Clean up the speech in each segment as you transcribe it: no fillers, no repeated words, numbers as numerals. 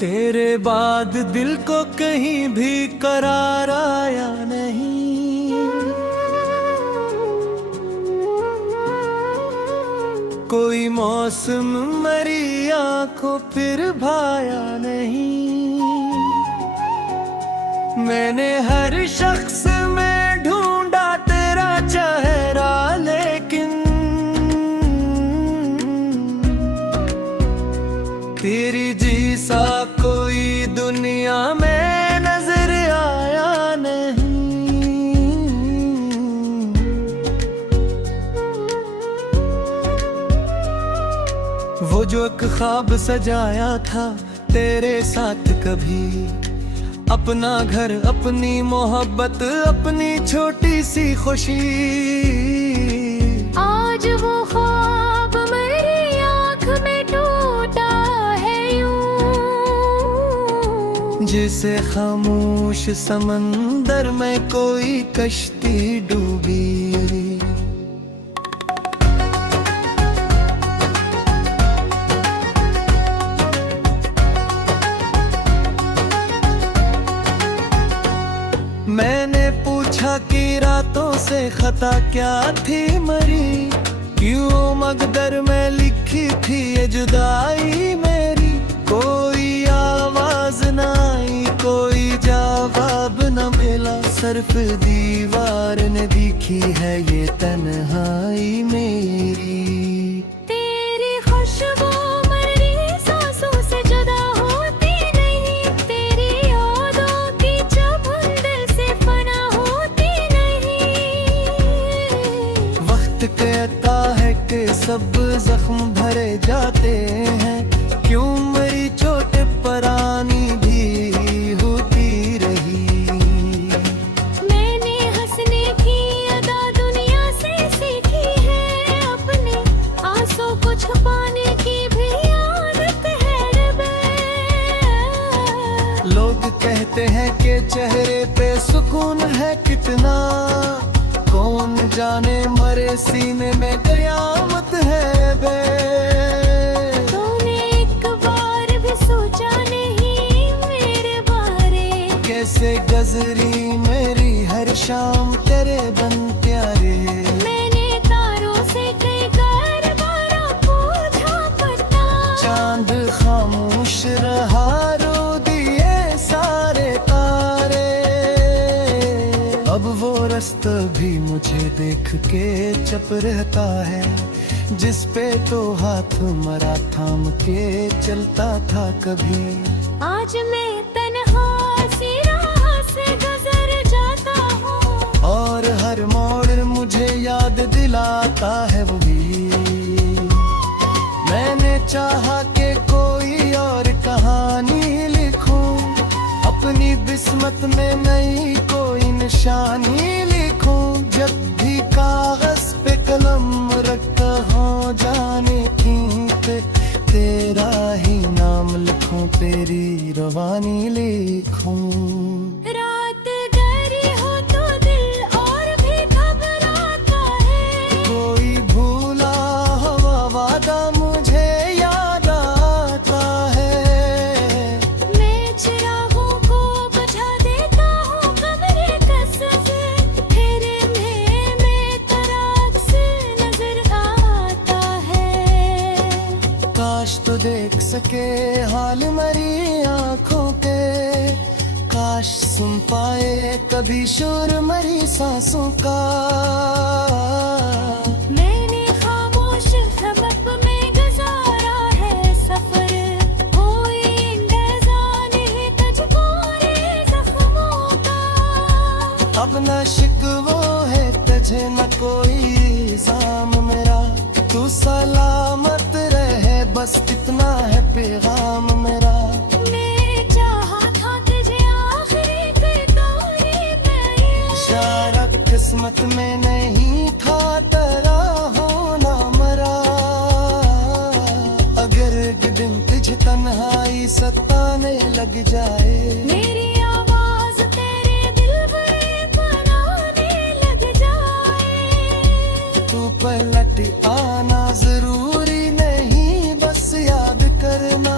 तेरे बाद दिल को कहीं भी करार आया नहीं, कोई मौसम मरी आंखों फिर भाया नहीं। मैंने हर शख्स में ढूंढा तेरा चेहरा, लेकिन तेरी जैसा कोई दुनिया में नजर आया नहीं। वो जो एक ख्वाब सजाया था तेरे साथ, कभी अपना घर, अपनी मोहब्बत, अपनी छोटी सी खुशी, आज वो ख्वाब मेरी आँख में टूटा है यूं, जिसे खामोश समंदर में कोई कश्ती डूबी। मैंने पूछा कि रातों से खता क्या थी मरी, क्यों मकदर में लिखी थी ये जुदाई मेरी। कोई आवाज न आई, कोई जवाब न मिला, सिर्फ दीवार ने दिखी है ये तन्हाई मेरी। तेरी खुशबू मेरी सांसों से जुदा होती नहीं, तेरी यादों की चुभन दिल से फना होती नहीं। वक्त कहता है कि सब जख्म भरे जाते हैं, क्यों मेरी चोट परानी भी होती रही। मैंने हंसने की अदा दुनिया से सीखी है, अपने आंसू को छुपाने की भी आदत है रे। लोग कहते हैं कि चेहरे पे सुकून है कितना, कौन जाने मरे सीने में कयामत है बे। तूने एक बार भी सोचा नहीं मेरे बारे, कैसे गजरी मेरी हर शाम तेरे बन प्यारे। मैंने तारों से कई बार पूछा पता, चांद खामोश रहा, रो दिए सारे तारे। अब वो रास्ता भी मुझे देख के चप रहता है, जिस पे तो हाथ मरा थाम के चलता था कभी। आज मैं तन्हा सी राह से गुजर जाता हूँ, और हर मोड़ मुझे याद दिलाता है वो भी। मैंने चाहा कि कोई और कहानी लिखूं, अपनी किस्मत में नई कोई निशानी लिखूं। जब भी कागज पे कलम रखता हो जाने की, तेरा ही नाम लिखूं, तेरी रवानी लिखूं। रात गहरी हो तो दिल और भी घबराता है, कोई भूला हुआ वादा मुझे याद आता है। मैं चिरागों को बुझा देता हूँ कमरे कसम, तेरे में तराक से नजर आता है। काश तो देख सके हाल मरी आंखों के, काश सुन पाए कभी शोर मरी सांसों का। मैंने खामोश सबक में गुजारा है सफर, कोई इंतजार नहीं तुझको रे जख्मों का। अब न शिकवो है तुझे न कोई इल्जाम मेरा, तू सलामत रहे बस इतना है पैगाम मेरा। मैं चाहा था तुझे आखिरी पे तोरी में, इशारा के किस्मत में नहीं था तेरा होना मरा। अगर एक दिन तुझे तन्हाई सताने लग जाए, मेरी आवाज तेरे दिल में बनाने लग जाए। तू पलट आना जरूरी नहीं, बस याद करना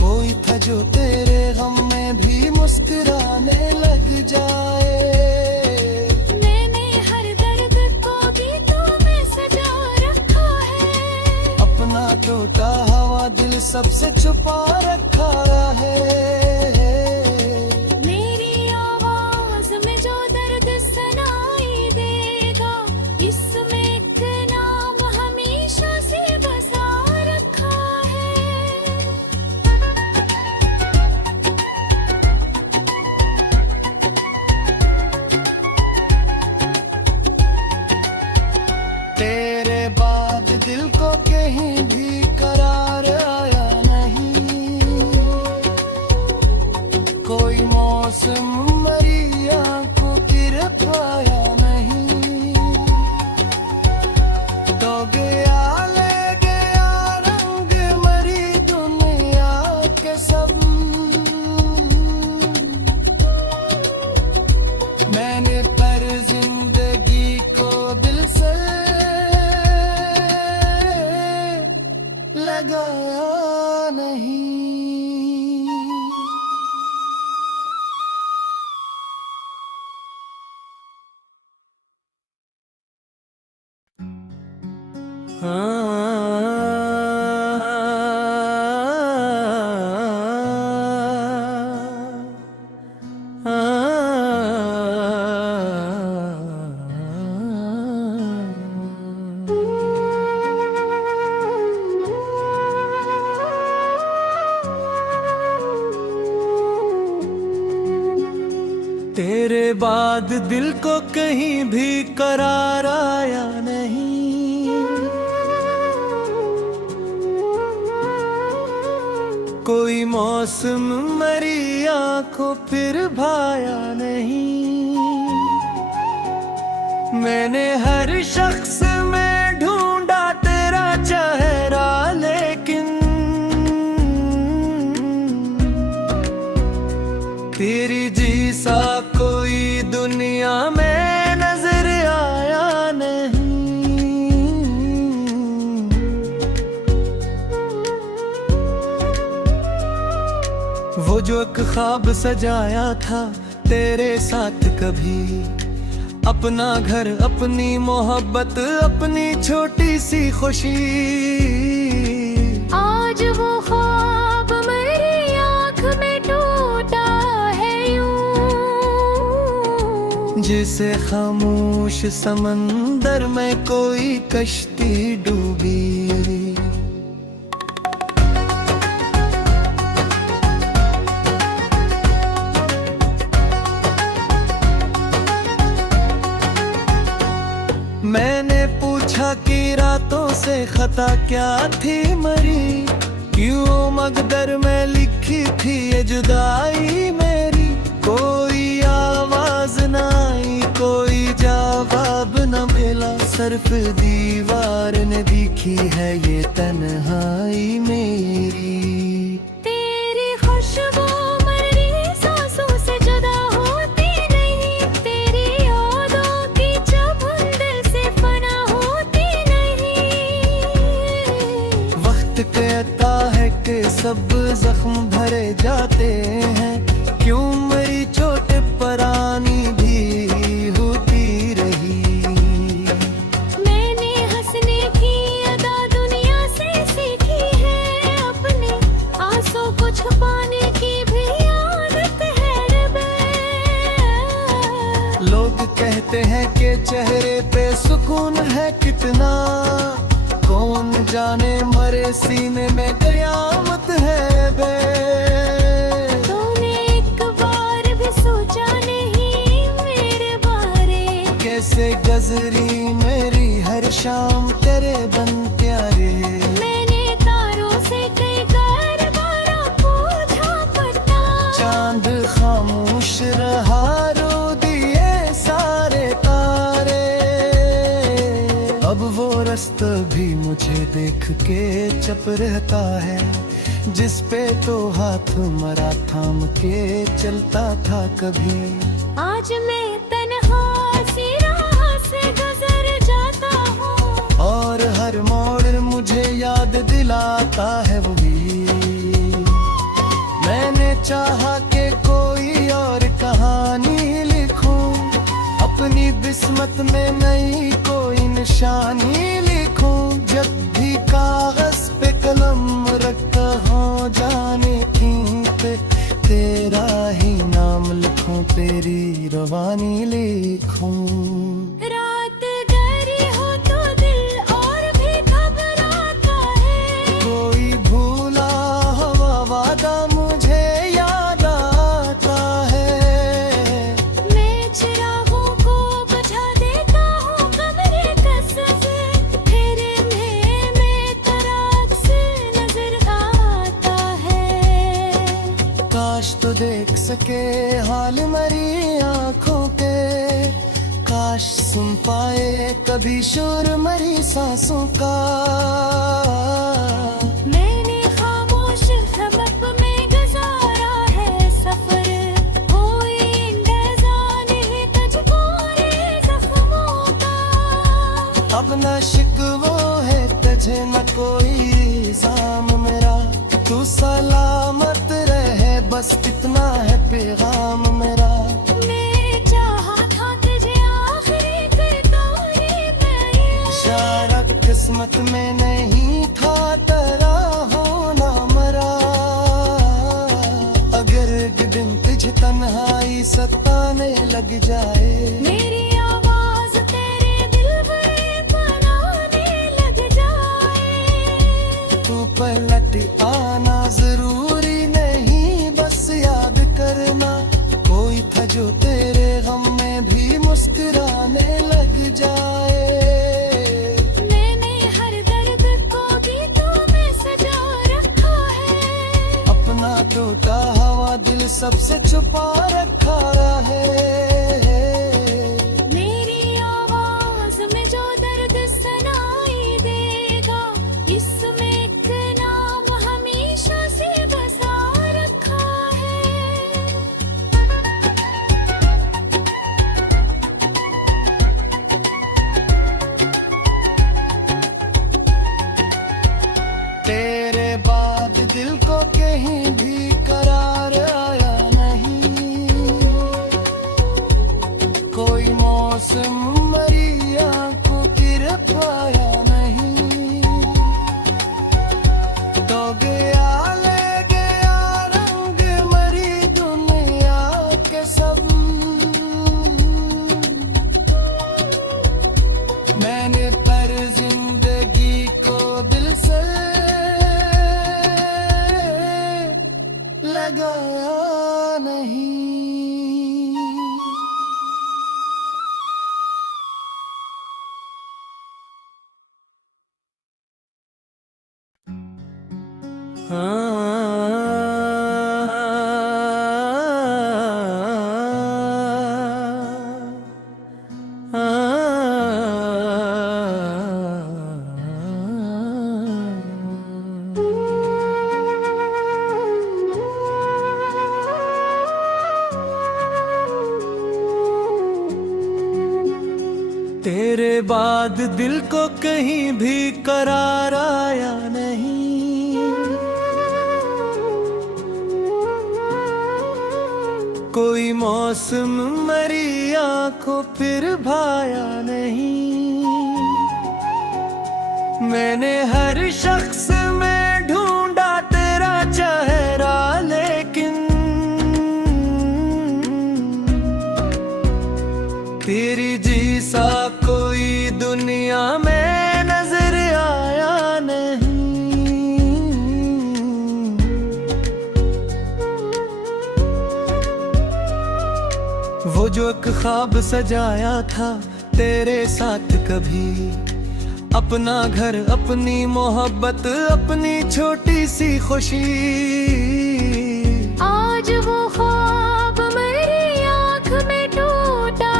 कोई था जो तेरे गम में भी मुस्कुराने लग जाए। मैंने हर दर्द को गीतों में सजा रखा है, अपना टूटा हुआ दिल सबसे छुपा रखा है। मेरी आवाज में जो दर्द सुनाई देगा, इसमें एक नाम हमेशा से बसा रखा है। तेरे बाद दिल को कहीं भी करार आया नहीं, कोई मौसम मरी आंखों गिर पाया नहीं। तो गया ले गया रंग मरी दुनिया के सब, मैंने पर जिंदगी को दिल से लगाया नहीं। तेरे बाद दिल को कहीं भी करार आया नहीं, कोई मौसम मरी आंखों फिर भाया नहीं। मैंने हर शख्स में ढूंढा तेरा चेहरा, लेकिन तेरी जैसा कोई दुनिया में नजर आया नहीं। वो जो एक ख्वाब सजाया था तेरे साथ, कभी अपना घर, अपनी मोहब्बत, अपनी छोटी सी खुशी, आज वो ख्वाब मेरी आँख में टूटा है यूं, जिसे खामोश समंदर में कोई कश्ती डूबी। मैंने पूछा कि रातों से खता क्या थी मरी, क्यों मकदर में लिखी थी ये जुदाई मेरी। कोई आवाज न आई, कोई जवाब न मिला, सिर्फ दीवार ने दिखी है ये तन्हाई मेरी। तेरी खुशबू मेरी सांसों से जुदा होती नहीं, तेरी यादों की चुभन दिल से फना होती नहीं। वक्त कहता है कि सब जख्म भरे जाते हैं, क्यों मेरी चोट परानी भी होती रही। मैंने हंसने की अदा दुनिया से सीखी है, अपने आंसू को छुपाने की भी आदत है रे। लोग कहते हैं कि चेहरे पे सुकून है कितना, कौन जाने मरे सीने में कयामत है बे। तूने एक बार भी सोचा नहीं मेरे बारे, कैसे गजरी मेरी हर शाम तेरे बन प्यारे। मैंने तारों से कई बार पूछा पता, चांद खामोश रहा, रो दिए सारे तारे। दोस्त भी मुझे देख के चुप रहता है, जिस पे तो हाथ मरा थाम के चलता था कभी। आज मैं तन्हा सी राह से गुजर जाता हूँ, और हर मोड़ मुझे याद दिलाता है वही। मैंने चाहा कि कोई और कहानी लिखूं, अपनी किस्मत में नई कोई निशानी लिखूं। जब भी कागज पे कलम रखता हूँ जाने पे तेरा ही नाम लिखूं, तेरी रवानी लिखूं। रात गहरी हो तो दिल और भी घबराता है, कोई भूला हुआ वादा मुझे याद आता है। मैं चिरागों को बुझा देता हूँ कमरे कसवे, फेरे में तेरा अक्स नजर आता है। काश तो देख सके हाल मरी आंखों के, काश सुन पाए कभी शोर मरी सांसों का। मैंने खामोश सबक में गुजारा है सफर, कोई इंतजार नहीं तुझको रे जख्मों का। अब न शिकवो है तुझे न कोई इल्जाम मेरा, तू सलामत रहे बस इतना है पैगाम मेरा। मैं चाहा था तुझे आखिरी फितूरी में, शायद किस्मत में नहीं था तेरा होना मरा। अगर एक दिन तुझे तन्हाई सताने लग जाए, मेरी आवाज तेरे दिल में बनाने लग जाए। तू पलट आना जरूरी नहीं, बस याद करना कोई था जो तेरे गम में भी मुस्कुराने लग जाए। मैंने हर दर्द को गीतों में सजा रखा है, अपना टूटा हुआ दिल सबसे छुपा रखा है। मेरी आवाज में जो दर्द सुनाई देगा, इसमें एक नाम हमेशा से बसा रखा है। तेरे बाद दिल को कहीं भी करार आया नहीं, कोई मौसम मरी आंखों गिर पाया नहीं। तो गया ले गया रंग मरी दुनिया के सब, मैंने पर जिंदगी को दिल से लगाया नहीं। तेरे बाद दिल को कहीं भी करार आया नहीं, कोई मौसम मरी आंखों फिर भाया नहीं। मैंने हर शख्स में ढूंढा तेरा चेहरा, लेकिन तेरी जैसा कोई दुनिया में नजर आया नहीं। वो जो एक ख्वाब सजाया था तेरे साथ कभी, अपना घर अपनी मोहब्बत अपनी छोटी सी खुशी, आज वो ख्वाब मेरी आँख में टूटा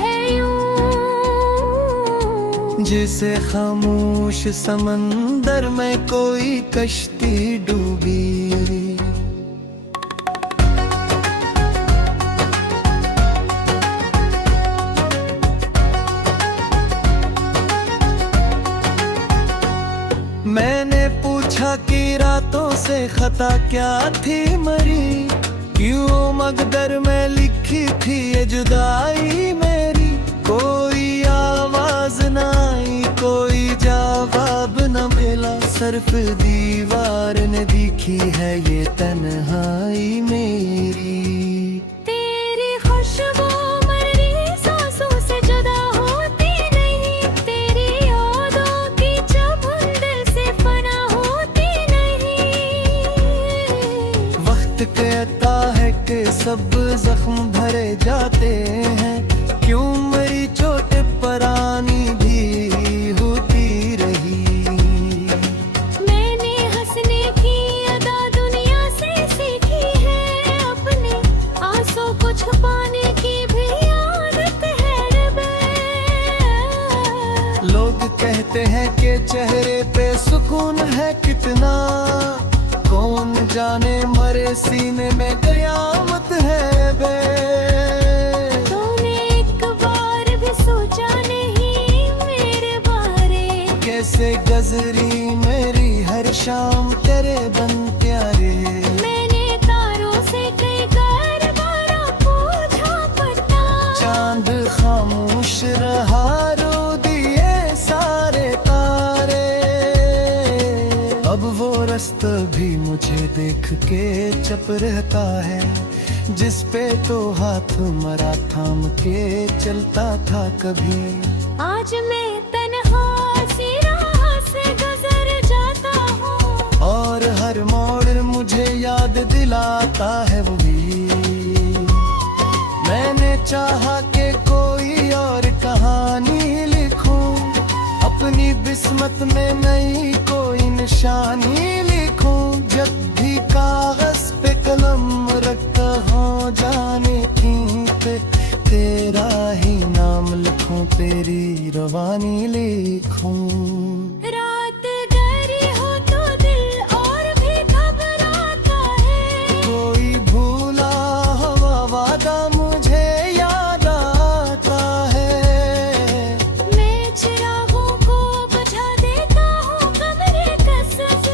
है यूं। जिसे खामोश समंदर में कोई कश्ती डूबी। मैंने पूछा कि रातों से खता क्या थी मरी, क्यों मकदर में लिखी थी ये जुदाई मेरी। कोई आवाज न आई, कोई जवाब न मिला, सिर्फ दीवार ने दिखी है ये तन्हाई मेरी। तेरी खुशबू मरी सांसों से जुदा होती नहीं, तेरी यादों की चुभन दिल से फना होती नहीं। वक्त कहता है कि सब जख्म भरे जाते हैं, क्यों मेरी चोट परानी भी होती रही। मैंने हंसने की अदा दुनिया से सीखी है, अपने आंसू को छुपाने की भी आदत है रे। लोग कहते हैं कि चेहरे पे सुकून है कितना, कौन जाने मरे सीने में कयामत है बे। तूने एक बार भी सोचा नहीं मेरे बारे, कैसे गजरी मेरी हर शाम तेरे बन प्यारे। मैंने तारों से कई बार पूछा पता, चांद खामोश रहा, रो दिए सारे तारे। अब वो रास्ता भी मुझे देख के चप रहता है, जिस पे तो हाथ मरा थाम के चलता था कभी। आज मैं तन्हा सी राह से गुजर जाता हूँ, और हर मोड़ मुझे याद दिलाता है वो भी। मैंने चाहा कि कोई और कहानी लिखूं, अपनी किस्मत में नई कोई निशानी लिखूं। जब भी कागज पे कलम रखता हो जाने की पे, तेरा ही नाम लिखूं, तेरी रवानी लिखूं। रात गहरी हो तो दिल और भी घबराता है, कोई भूला हुआ वादा मुझे याद आता है। मैं चिरागों को बुझा देता हूँ कमरे कसक,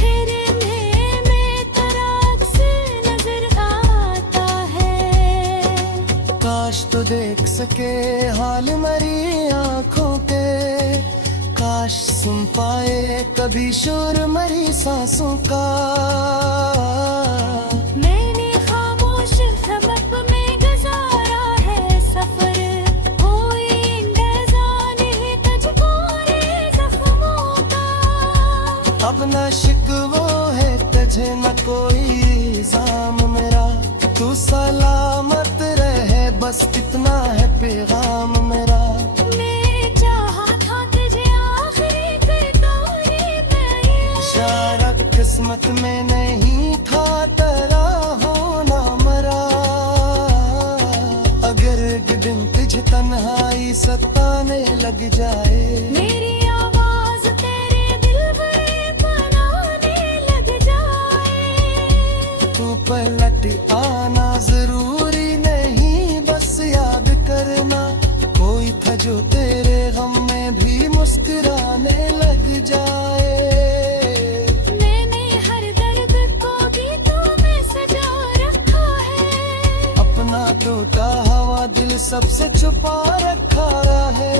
तेरे में तराक से नजर आता है। काश तो देख सके हाल मरी आंखों के, काश सुन पाए कभी शोर मरी सांसों का। मैंने खामोश सबक में गुजारा है सफर, कोई इंतजार नहीं तुझको रे जख्मों का। अब न शिकवो है तुझे न कोई इल्जाम मेरा, तू सलामत रहे बस इतना है पैगाम मेरा। मैं चाहा था तुझे आखिरी कटोरी में, सारा किस्मत में नहीं था तेरा होना मरा। अगर एक दिन तुझे तन्हाई सताने लग जाए, मेरी आवाज तेरे दिल में बनाने लग जाए। तू पलट आना जरूरी नहीं, बस याद करना कोई था जो तेरे गम में भी मुस्कुराने लग जाए। मैंने हर दर्द को गीतों में सजा रखा है, अपना टूटा हुआ दिल सबसे छुपा रखा है।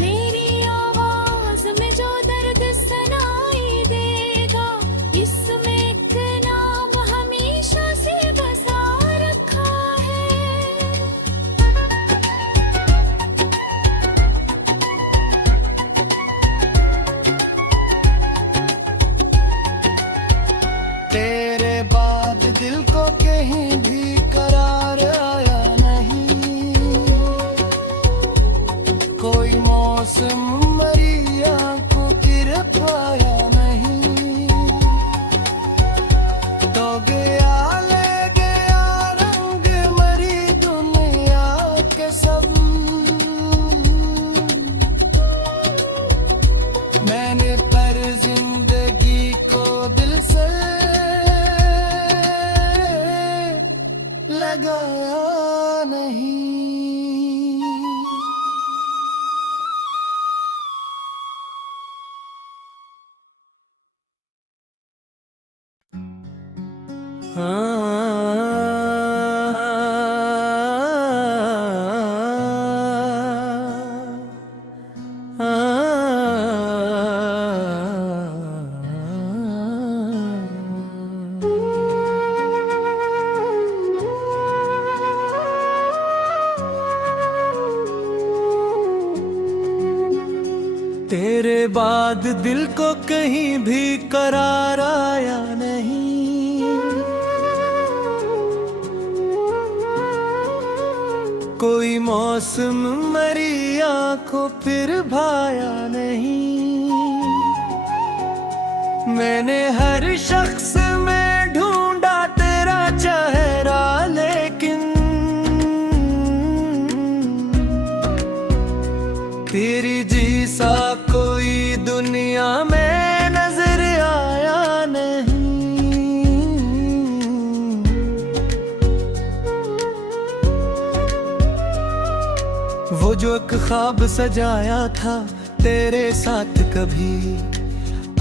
मेरी आवाज में जो दर्द सुनाई देगा, इसमें एक नाम हमेशा से बसा रखा है। तेरे बाद दिल को कहीं भी करार आया नहीं, कोई मौसम मरी आंखों गिर पाया नहीं। तो गया ले गया रंग मरी दुनिया के सब, तेरे बाद दिल को कहीं भी करार आया नहीं, कोई मौसम मेरी आंखों फिर भाया नहीं। मैंने हर शख्स में ढूंढा तेरा चेहरा, लेकिन तेरी जैसा कोई दुनिया में नजर आया नहीं। वो जो एक ख्वाब सजाया था तेरे साथ, कभी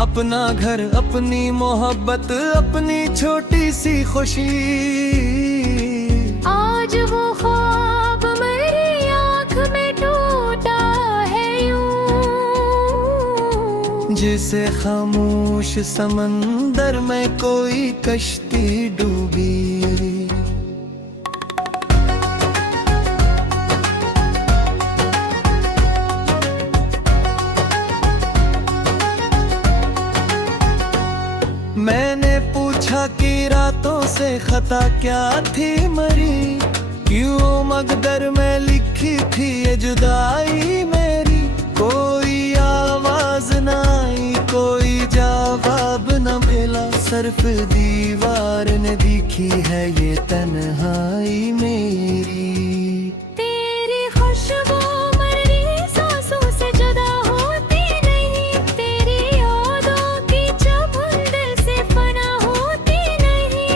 अपना घर, अपनी मोहब्बत, अपनी छोटी सी खुशी, आज वो ख्वाब मेरी आँख में टूटा है यूं, जिसे खामोश समंदर में कोई कश्ती डूबी। मैंने पूछा कि रातों से खता क्या थी मरी, क्यों मकदर में लिखी थी ये जुदाई मेरी। कोई आवाज न आई, कोई जवाब न मिला, सिर्फ दीवार ने दिखी है ये तन्हाई मेरी। तेरी खुशबू मेरी सांसों से जुदा होती नहीं, तेरी यादों की चुभन दिल से फना होती नहीं।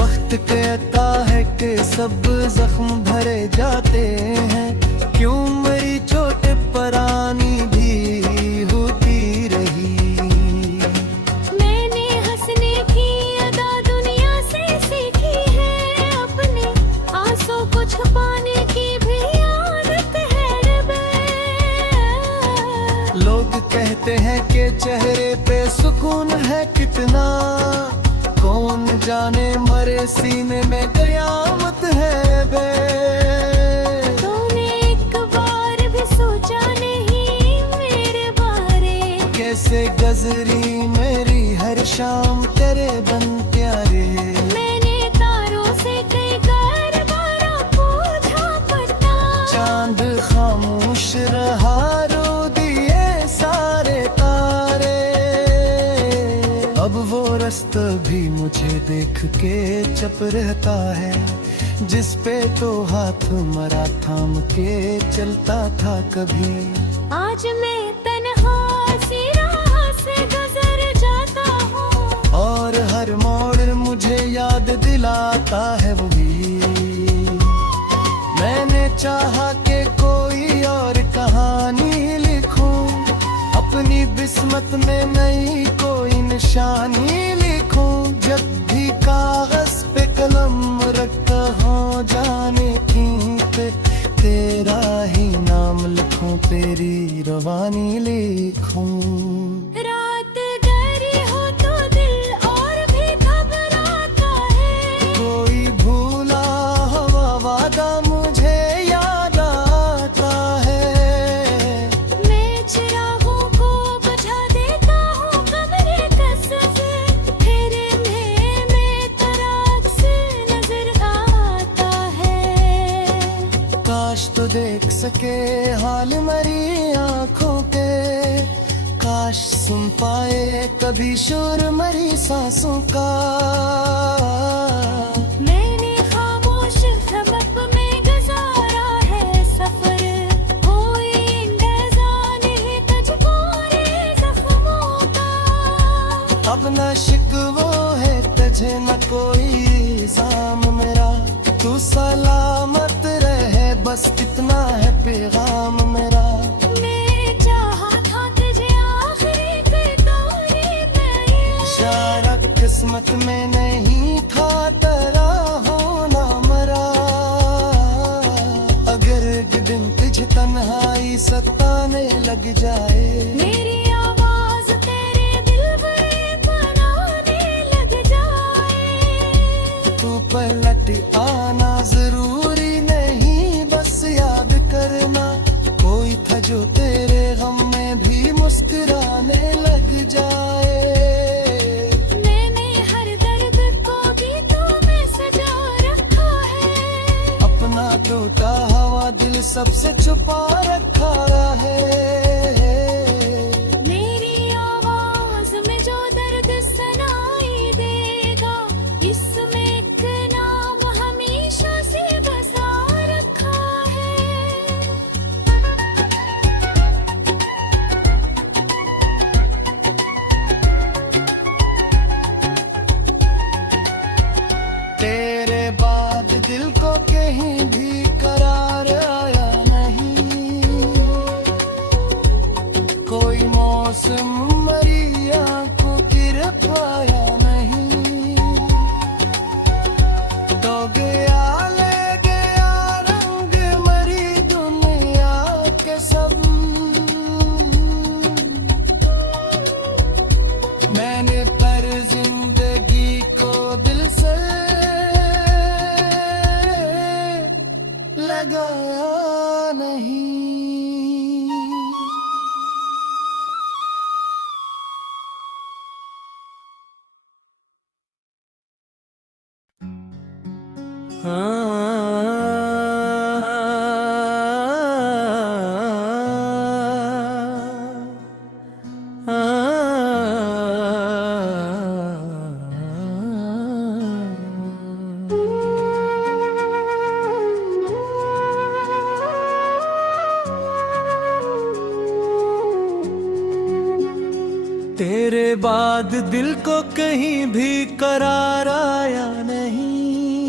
वक्त कहता है कि सब जख्म भरे जाते हैं, क्यों मेरी चोट परानी भी होती रही। मैंने हंसने की अदा दुनिया से सीखी है, अपने आंसू को छुपाने की भी आदत है रबे। लोग कहते हैं कि चेहरे पे सुकून है कितना, कौन जाने मरे सीने में कयामत है बे। तूने एक बार भी सोचा नहीं मेरे बारे, कैसे गजरी मेरी हर शाम तेरे बन प्यारे। मैंने तारों से कई बार पूछा पता, चांद खामोश रहा, रो दिए सारे तारे। अब वो रास्ता भी मुझे देख के चप रहता है, जिस पे तो हाथ मरा थाम के चलता था कभी। आज मैं तन्हा सी राह से गुजर जाता हूँ, और हर मोड़ मुझे याद दिलाता है वो भी। मैंने चाहा कि कोई और कहानी लिखूं, अपनी किस्मत में नई कोई निशानी लिखूं। जब भी कागज पे कलम रखता हूँ, जाने की तेरा ही नाम लिखूं, तेरी रवानी लिखूं। रात गहरी हो तो दिल और भी घबराता है, कोई भूला हुआ वादा मुझे याद आता है। मैं चिरागों को बुझा देता हूँ कमरे कस से, फिर में तेरा अक्स नजर आता है। काश तो देख सके हाल मरी आंखों के, काश सुन पाए कभी शोर मरी सांसों का। मैंने खामोश सबक में गुजारा है सफर, कोई इंतजार नहीं तुझको रे जख्मों का। अब न शिकवो है तुझे न कोई इल्जाम मेरा, तू सलामत रहे बस इतना है पैगाम मेरा। मैं चाहा था तुझे आखिरी कटोरी में, शायद किस्मत में नहीं था तेरा होना मरा। अगर एक दिन तुझे तन्हाई सताने लग जाए, मेरी आवाज तेरे दिल में बनाने लग जाए। तू पलट आना जरूरी नहीं, बस याद करना कोई था जो तेरे टूटा हवा दिल सबसे छुपा रखा है। मेरी आवाज में जो दर्द सुनाई देगा, इसमें एक नाम हमेशा से बसा रखा है। तेरे बाद दिल को कहीं भी करार आया नहीं, कोई मौसम मरी आंखों गिर पाया नहीं। तो गया ले गया रंग मरी दुनिया के सब, मैंने पर जिंदगी को दिल से लगाया नहीं। तेरे बाद दिल को कहीं भी करार आया नहीं,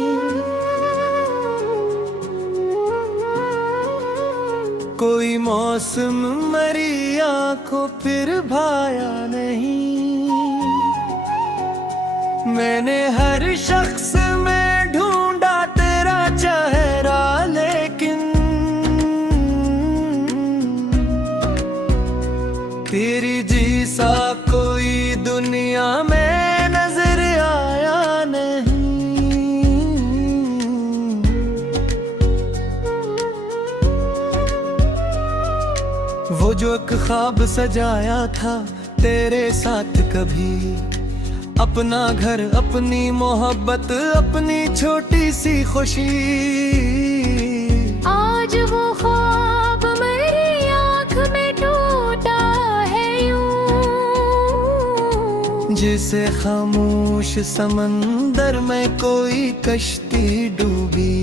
कोई मौसम मरी आंखों फिर भाया नहीं। मैंने हर शख्स में ढूंढा तेरा चेहरा, लेकिन तेरी जैसा कोई दुनिया में नजर आया नहीं। वो जो एक ख्वाब सजाया था तेरे साथ, कभी अपना घर, अपनी मोहब्बत, अपनी छोटी सी खुशी, आज वो ख्वाब मेरी आँख में टूटा है यूं, जिसे खामोश समंदर में कोई कश्ती डूबी।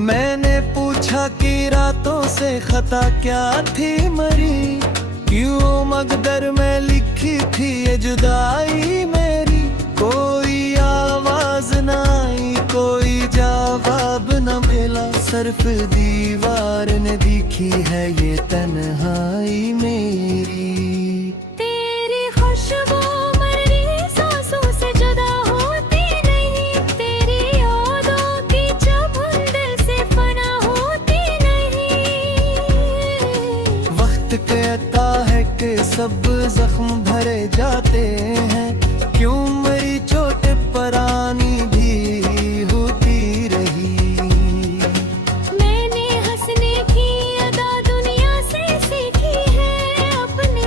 मैंने पूछा कि रातों से खता क्या थी मरी, क्यों मकदर में लिखी थी ये जुदाई मेरी। कोई आवाज न आई, कोई जवाब न मिला, सिर्फ दीवार ने दिखी है ये तन्हाई मेरी। तेरी खुशबू मेरी सांसों से जुदा होती नहीं, तेरी यादों की चुभन दिल से फना होती नहीं। वक्त कहता है कि सब जख्म भरे जाते हैं, क्यों मेरी चोट परानी भी होती रही। मैंने हंसने की अदा दुनिया से सीखी है, अपने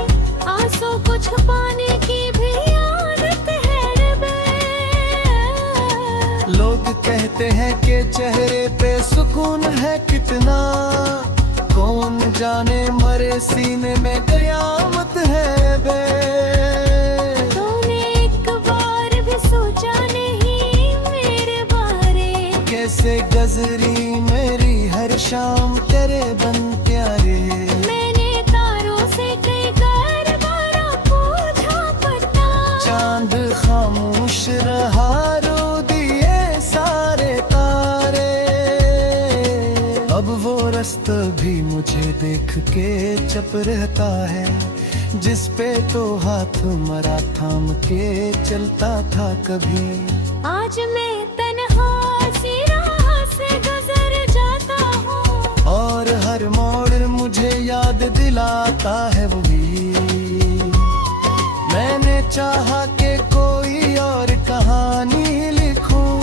आंसू को छुपाने की भी आदत है रे। लोग कहते हैं कि चेहरे पे सुकून है कितना, कौन जाने मरे सीने में कयामत है बे। तूने एक बार भी सोचा नहीं मेरे बारे, कैसे गजरी मेरी हर शाम तेरे बन प्यारे। मैंने तारों से कई बार पूछा पता, चांद खामोश रहा, रो दिए सारे तारे। अब वो रास्ता भी मुझे देख के चप रहता है, जिस पे तो हाथ मरा थाम के चलता था कभी। आज मैं तन्हा सी राह से गुजर जाता हूँ, और हर मोड़ मुझे याद दिलाता है वो भी। मैंने चाहा कि कोई और कहानी लिखूं,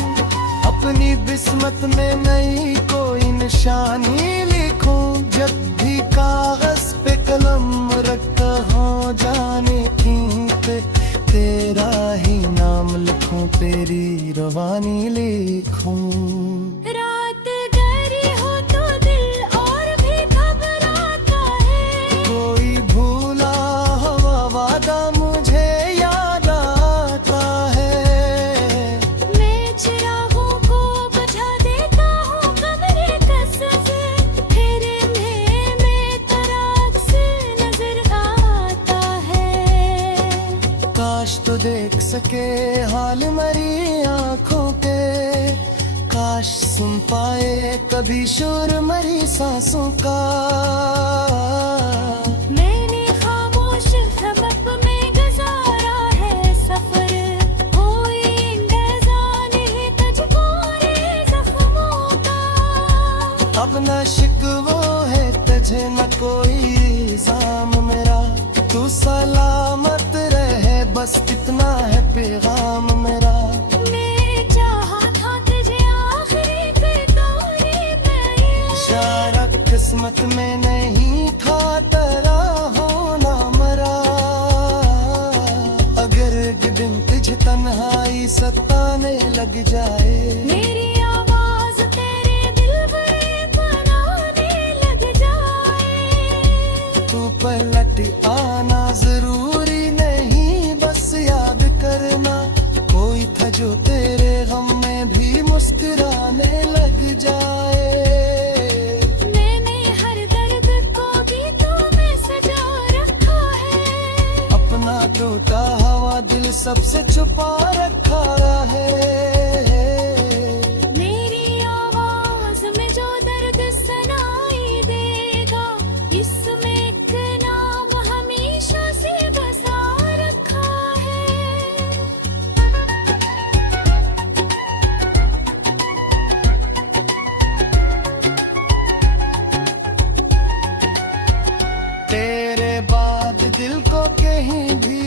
अपनी किस्मत में नई कोई निशानी लिखूं। जब भी कागज पे जवानी लिखूं। रात गहरी हो तो दिल और भी घबराता है। कोई भूला हुआ वादा मुझे याद आता है। मैं चिरागों को बुझा देता हूँ कमरे कसम, फिर में तराक से नजर आता है। काश तो देख सके हाल मरी आंखों के, काश सुन पाए कभी शोर मरी सांसों का। मैंने खामोश सबक में गुजारा है सफर, कोई इंतजार नहीं तुझको रे जख्मों का। अब न शिकवो है तुझे न कोई इल्जाम मेरा, तू सलामत रहे बस इतना है पैगाम मेरा। मैं चाहा था तुझे आखिरी पे तोरी में, शायरा किस्मत में नहीं था तेरा होना मरा। अगर एक दिन तुझे तन्हाई सताने लग जाए, मेरी आवाज तेरे दिल में बनाने लग जाए। तू पलट आना जरूरी नहीं बस याद करना, कोई था जो तेरे गम में भी मुस्कुराने लग जाए। मैंने हर दर्द को गीतों में सजा रखा है, अपना टूटा हुआ दिल सबसे छुपा रखा है। मेरी आवाज में जो दर्द सुनाई देगा, इसमें एक नाम हमेशा से बसा रखा है। तेरे बाद दिल को कहीं भी